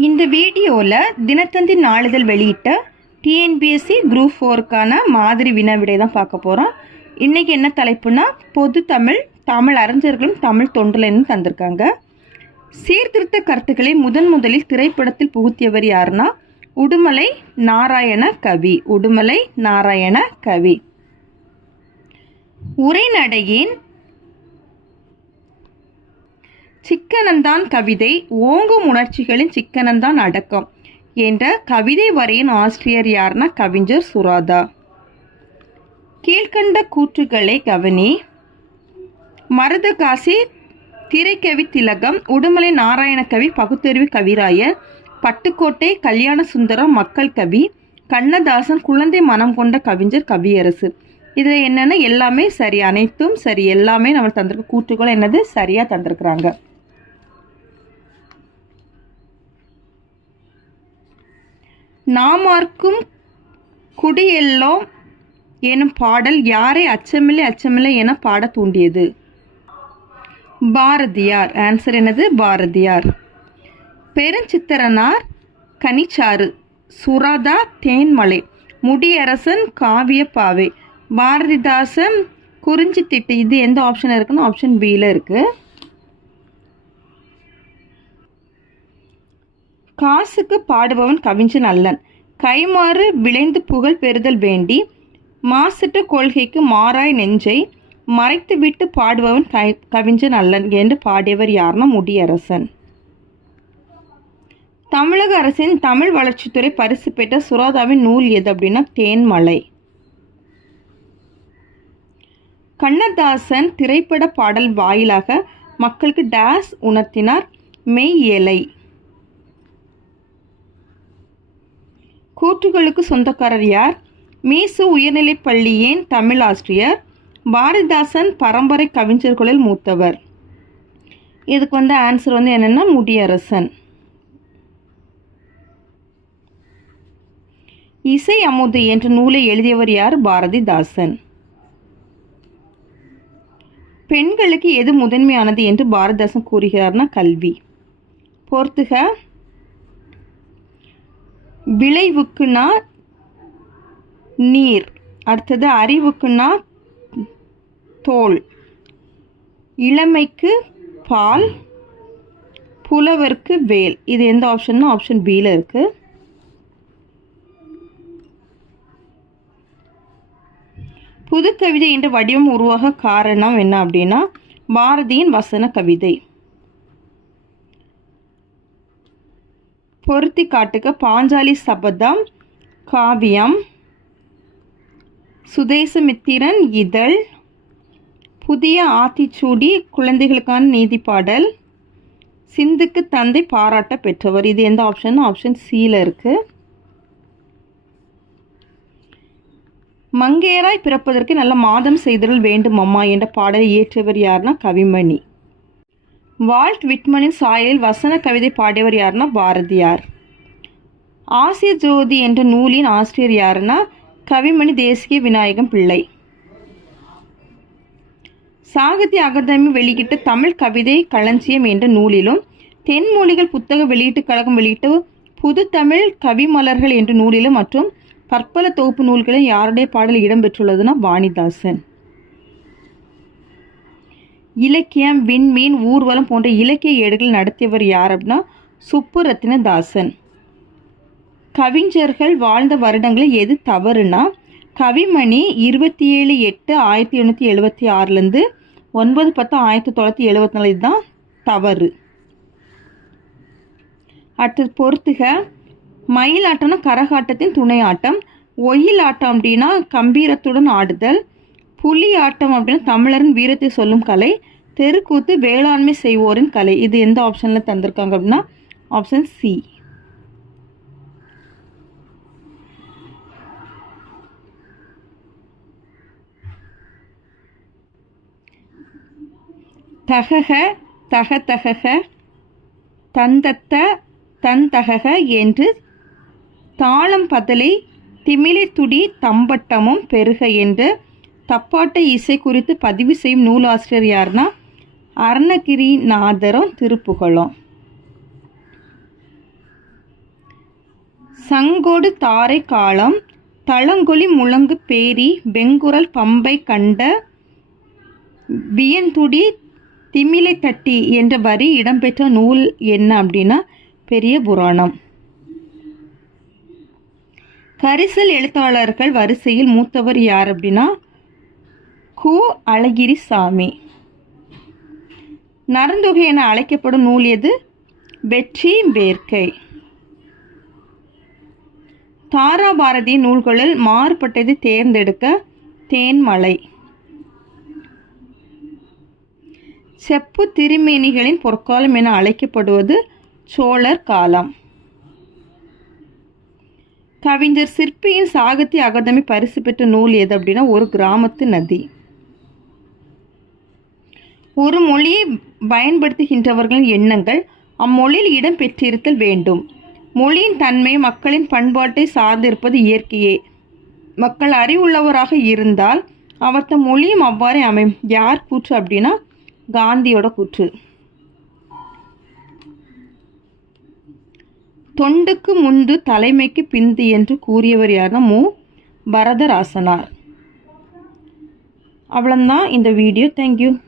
இந்த வீடியோவில் தினத்தந்தி நாளிதழ் வெளியிட்ட டிஎன்பிஎஸ்சி குரூப் 4க்கான மாதிரி வினா விடை தான் பார்க்க போகிறோம். இன்றைக்கி என்ன தலைப்புனா பொது தமிழ், தமிழ் அறிஞர்களும் தமிழ் தொண்டலன்னு தந்திருக்காங்க. சீர்திருத்த கருத்துக்களை முதலில் திரைப்படத்தில் புகுத்தியவர் யாருன்னா உடுமலை நாராயண கவி. உடுமலை நாராயண கவி. உரைநடையின் சிக்கனந்தான் கவிதை, ஓங்கும் உணர்ச்சிகளின் சிக்கனந்தான் அடக்கம் என்ற கவிதை வரையின் ஆசிரியர் யார்னா கவிஞர் சுராதா. கீழ்கண்ட கூற்றுகளை கவனி. மருதகாசி திரைக்கவி திலகம், உடுமலை நாராயண கவி பகுத்தறிவு கவிராயர், பட்டுக்கோட்டை கல்யாண சுந்தரம் மக்கள் கவி, கண்ணதாசன் குழந்தை மனம் கொண்ட கவிஞர் கவியரசு. இது என்னென்னா எல்லாமே சரி, அனைத்தும் சரி, எல்லாமே நம்ம தந்திருக்க கூற்றுகள் என்னது சரியாக தந்திருக்கிறாங்க. நாமார்க்கும் குடியெல்லோம் எனும் பாடல் யாரை அச்சமில்லை அச்சமில்லை என பாட தூண்டியது? பாரதியார். ஆன்சர் என்னது? பாரதியார். பெருஞ்சித்திரனார் கனிச்சாறு, சுராதா தேன்மலை, முடியரசன் காவிய பாவை, பாரதிதாசன் குறிஞ்சி திட்டு. இது எந்த ஆப்ஷன் இருக்குன்னு ஆப்ஷன் பியில் இருக்கு. காசுக்கு பாடுபவன் கவிஞன் அல்லன், கைமாறு விளைந்து புகழ் பெறுதல் வேண்டி, மாசற்ற கொள்கைக்கு மாறாய் நெஞ்சை மறைத்துவிட்டு பாடுபவன் கவிஞன் அல்லன் என்று பாடியவர் யார்னா முடியரசன். தமிழக அரசின் தமிழ் வளர்ச்சித்துறை பரிசு பெற்ற சுராதாவின் நூல் எது அப்படின்னா தேன்மலை. கண்ணதாசன் திரைப்பட பாடல் வாயிலாக மக்களுக்கு டேஸ் உணர்த்தினார்? மெய் இலை. கூற்றுகளுக்கு சொந்தக்காரர் யார்? மீசு உயர்நிலைப் பள்ளியின் தமிழ் ஆசிரியர், பாரதிதாசன் பரம்பரை கவிஞர்களில் மூத்தவர். இதுக்கு ஆன்சர் என்னென்னா முடியரசன். இசை அமுது என்ற நூலை எழுதியவர் யார்? பாரதிதாசன். பெண்களுக்கு எது முதன்மையானது என்று பாரதிதாசன் கூறுகிறார்னா கல்வி. பொறுத்துக. விளைவுக்குனா நீர், அடுத்தது அறிவுக்குனா தோல், இளமைக்கு பால், புலவருக்கு வேல். இது எந்த ஆப்ஷன்னா ஆப்ஷன் பியில் இருக்கு. புது கவிதை என்ற வடிவம் உருவாக காரணம் என்ன அப்படின்னா பாரதியின் வசன கவிதை. பொருத்தி காட்டுக. பாஞ்சாலி சபதம் காவியம், சுதேசமித்திரன் இதழ், புதிய ஆத்திச்சூடி குழந்தைகளுக்கான நீதிப்பாடல், சிந்துக்கு தந்தை பாராட்ட பெற்றவர். இது எந்த ஆப்ஷன்? ஆப்ஷன் சியில் இருக்கு. மங்கையராய் பிறப்பதற்கு நல்ல மாதம் செய்தல் வேண்டும் அம்மா என்ற பாடலை இயற்றியவர் யார்னா கவிமணி. வால்ட் விட்மனின் சாயலில் வசன கவிதை பாடியவர் யாருன்னா பாரதியார். ஆசிய ஜோதி என்ற நூலின் ஆசிரியர் யாருன்னா கவிமணி தேசிய விநாயகம் பிள்ளை. சாகித்ய அகாதமி வெளியிட்ட தமிழ் கவிதை களஞ்சியம் என்ற நூலிலும், தென்மொழிகள் புத்தக வெளியீட்டுக் கழகம் வெளியிட்ட புது தமிழ் கவிமலர்கள் என்ற நூலிலும் மற்றும் பற்பல தொகுப்பு நூல்களில் யாருடைய பாடல் இடம்பெற்றுள்ளதுன்னா வாணிதாசன். இலக்கியம், விண்மீன், ஊர்வலம் போன்ற இலக்கிய ஏடுகள் நடத்தியவர் யார் அப்படின்னா சுப்புரத்தினதாசன். கவிஞர்கள் வாழ்ந்த வருடங்களில் எது தவறுனா கவிமணி 27/8/1876 9/10/1974 இதுதான் தவறு. அடுத்தது பொறுத்துக. மயிலாட்டம்னா கரகாட்டத்தின் துணை ஆட்டம், ஒயில் ஆட்டம் அப்படின்னா கம்பீரத்துடன் ஆடுதல், புலி ஆட்டம் அப்படின்னா தமிழரின் வீரத்தை சொல்லும் கலை, தெருக்கூத்து வேளாண்மை செய்வோரின் கலை. இது எந்த ஆப்ஷனில் தந்திருக்காங்க அப்படின்னா ஆப்ஷன் சி. தகக தகதகக தந்தத்த தந்தகக என்று தாளம் பதலை திமிலை துடி தம்பட்டமும் பெருக என்று தப்பாட்ட இசை குறித்து பதிவு செய்யும் நூலாசிரியர் யாருன்னா அருணகிரிநாதரும் திருப்புகழும். சங்கொடு தாரை காலம் தளங்கொலி முழங்கு பேரி வெங்குரல் பம்பை கண்ட வியன்துடி திமிலை தட்டி என்ற வரி இடம்பெற்ற நூல் என்ன அப்படின்னா பெரிய புராணம். கரிசல் எழுத்தாளர்கள் வரிசையில் மூத்தவர் யார் அப்படின்னா கு. அழகிரிசாமி. நரந்தொகை என அழைக்கப்படும் நூல் எது? வெற்றி வேர்க்கை. தாராபாரதி நூல்களில் மாறுபட்டதை தேர்ந்தெடுக்க தேன்மலை. செப்பு திருமேனிகளின் பொற்காலம் என அழைக்கப்படுவது சோழர் காலம். கவிஞர் சிற்பியின் சாகித்ய அகாதமி பரிசு பெற்ற நூல் எது அப்படின்னா ஒரு கிராமத்து நதி. ஒரு மொழியை பயன்படுத்துகின்றவர்களின் எண்ணங்கள் அம்மொழியில் இடம் பெற்றிருத்தல் வேண்டும். மொழியின் தன்மை மக்களின் பண்பாட்டை சார்ந்திருப்பது இயற்கையே. மக்கள் அறிவுள்ளவராக இருந்தால் அவர் தம் மொழியும் அவ்வாறே அமையும். யார் கூற்று அப்படின்னா காந்தியோட கூற்று. தொண்டுக்கு முந்து தலைமைக்கு பிந்து என்று கூறியவர் யாருன்னா மு. வரதராசனார். அவ்வளோதான் இந்த வீடியோ. தேங்க்யூ.